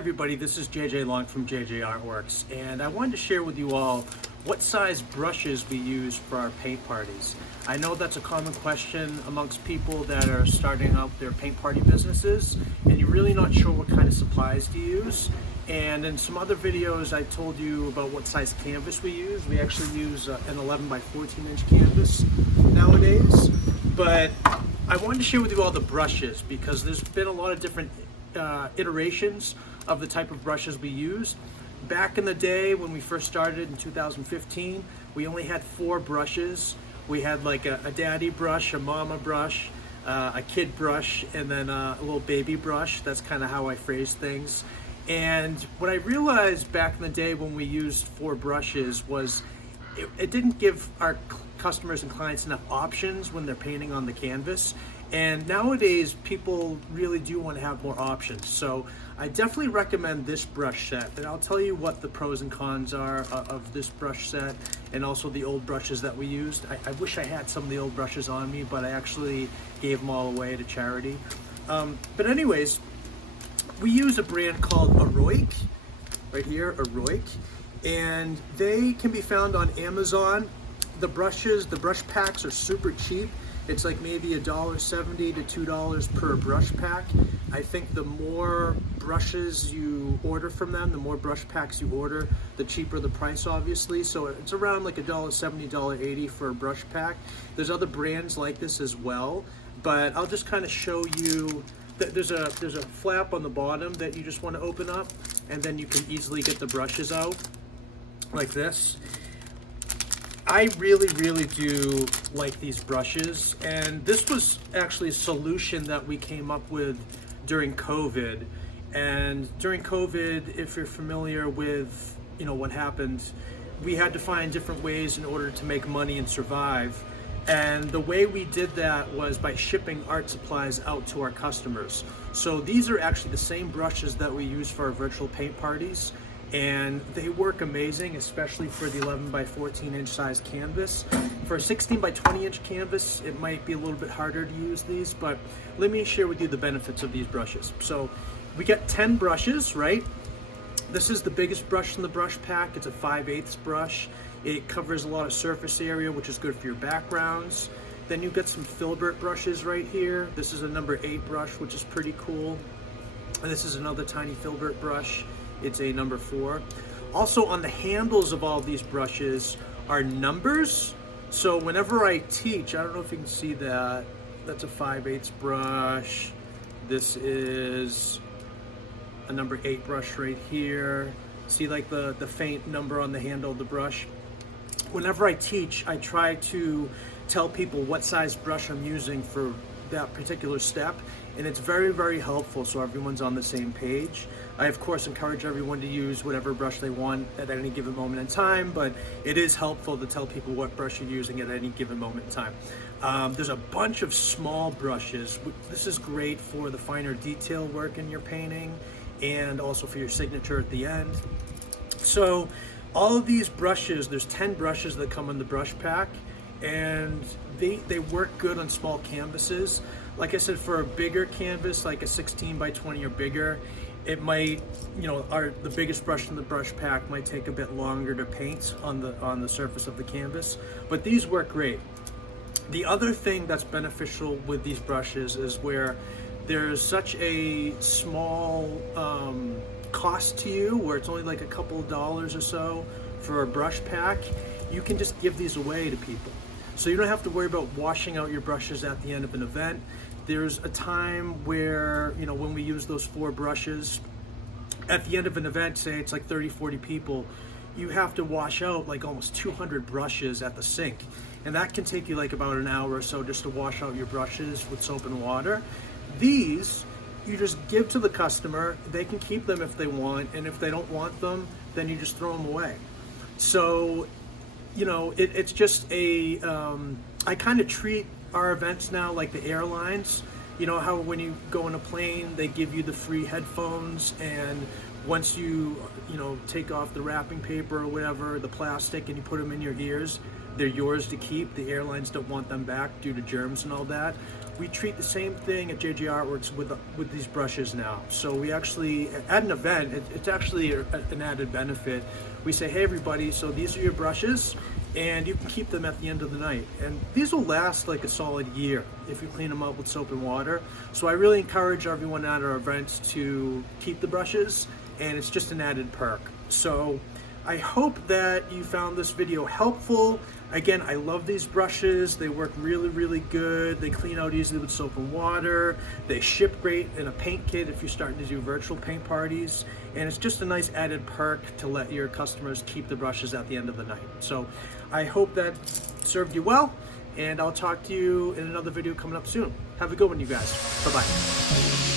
everybody, this is JJ Long from JJArtworks, and I wanted to share with you all what size brushes we use for our paint parties. I know that's a common question amongst people that are starting out their paint party businesses, and you're really not sure what kind of supplies to use. And in some other videos I told you about what size canvas we use. We actually use an 11 by 14 inch canvas nowadays, but I wanted to share with you all the brushes because there's been a lot of different iterations of the type of brushes we use. Back in the day when we first started in 2015, we only had 4 brushes. We had like a daddy brush, a mama brush, a kid brush, and then a little baby brush. That's kind of how I phrase things. And what I realized back in the day when we used 4 brushes was it didn't give our customers and clients enough options when they're painting on the canvas. And nowadays people really do want to have more options. So I definitely recommend this brush set, and I'll tell you what the pros and cons are of this brush set and also the old brushes that we used. I wish I had some of the old brushes on me, but I actually gave them all away to charity. But anyways, we use a brand called Heroic, right here, Heroic, and they can be found on Amazon. The brushes, the brush packs are super cheap. It's like maybe $1.70 to $2 per brush pack. I think the more brushes you order from them, the more brush packs you order, the cheaper the price, obviously. So it's around like $1.70, $1.80 for a brush pack. There's other brands like this as well, but I'll just kind of show you that there's a flap on the bottom that you just want to open up, and then you can easily get the brushes out like this. I really do like these brushes, and this was actually a solution that we came up with during COVID. And during COVID, if you're familiar with what happened, we had to find different ways in order to make money and survive. And the way we did that was by shipping art supplies out to our customers. So these are actually the same brushes that we use for our virtual paint parties, and they work amazing, especially for the 11 by 14 inch size canvas. For a 16 by 20 inch canvas, it might be a little bit harder to use these, but let me share with you the benefits of these brushes. So we get 10 brushes, right? This is the biggest brush in the brush pack. It's a 5/8 brush. It covers a lot of surface area, which is good for your backgrounds. Then you get some filbert brushes right here. This is a number 8 brush, which is pretty cool. And this is another tiny filbert brush. It's a number 4. Also on the handles of all these brushes are numbers. So whenever I teach, I don't know if you can see that, that's a 5/8 brush. This is a number 8 brush right here. See like the faint number on the handle of the brush? Whenever I teach, I try to tell people what size brush I'm using for that particular step, and it's very helpful so everyone's on the same page. I of course encourage everyone to use whatever brush they want at any given moment in time, but it is helpful to tell people what brush you're using at any given moment in time. There's a bunch of small brushes. This is great for the finer detail work in your painting and also for your signature at the end. So all of these brushes, there's 10 brushes that come in the brush pack, and they work good on small canvases. Like I said, for a bigger canvas, like a 16 by 20 or bigger, it might, the biggest brush in the brush pack might take a bit longer to paint on the surface of the canvas, but these work great. The other thing that's beneficial with these brushes is where there's such a small cost to you, where it's only like a couple of dollars or so for a brush pack, you can just give these away to people. So you don't have to worry about washing out your brushes at the end of an event. There's a time where, when we use those 4 brushes, at the end of an event, say it's like 30, 40 people, you have to wash out like almost 200 brushes at the sink. And that can take you like about an hour or so just to wash out your brushes with soap and water. These, you just give to the customer. They can keep them if they want, and if they don't want them, then you just throw them away. So, it's just I kind of treat our events now like the airlines. You know how when you go on a plane, they give you the free headphones, and once you take off the wrapping paper or whatever, the plastic, and you put them in your ears, they're yours to keep. The airlines don't want them back due to germs and all that. We treat the same thing at JJArtworks with these brushes now. So we actually, at an event, it's actually an added benefit. We say, hey everybody, so these are your brushes, and you can keep them at the end of the night. And these will last like a solid year if you clean them up with soap and water. So I really encourage everyone at our events to keep the brushes, and it's just an added perk. So I hope that you found this video helpful. Again, I love these brushes. They work really, really good. They clean out easily with soap and water. They ship great in a paint kit if you're starting to do virtual paint parties. And it's just a nice added perk to let your customers keep the brushes at the end of the night. So I hope that served you well, and I'll talk to you in another video coming up soon. Have a good one, you guys. Bye-bye.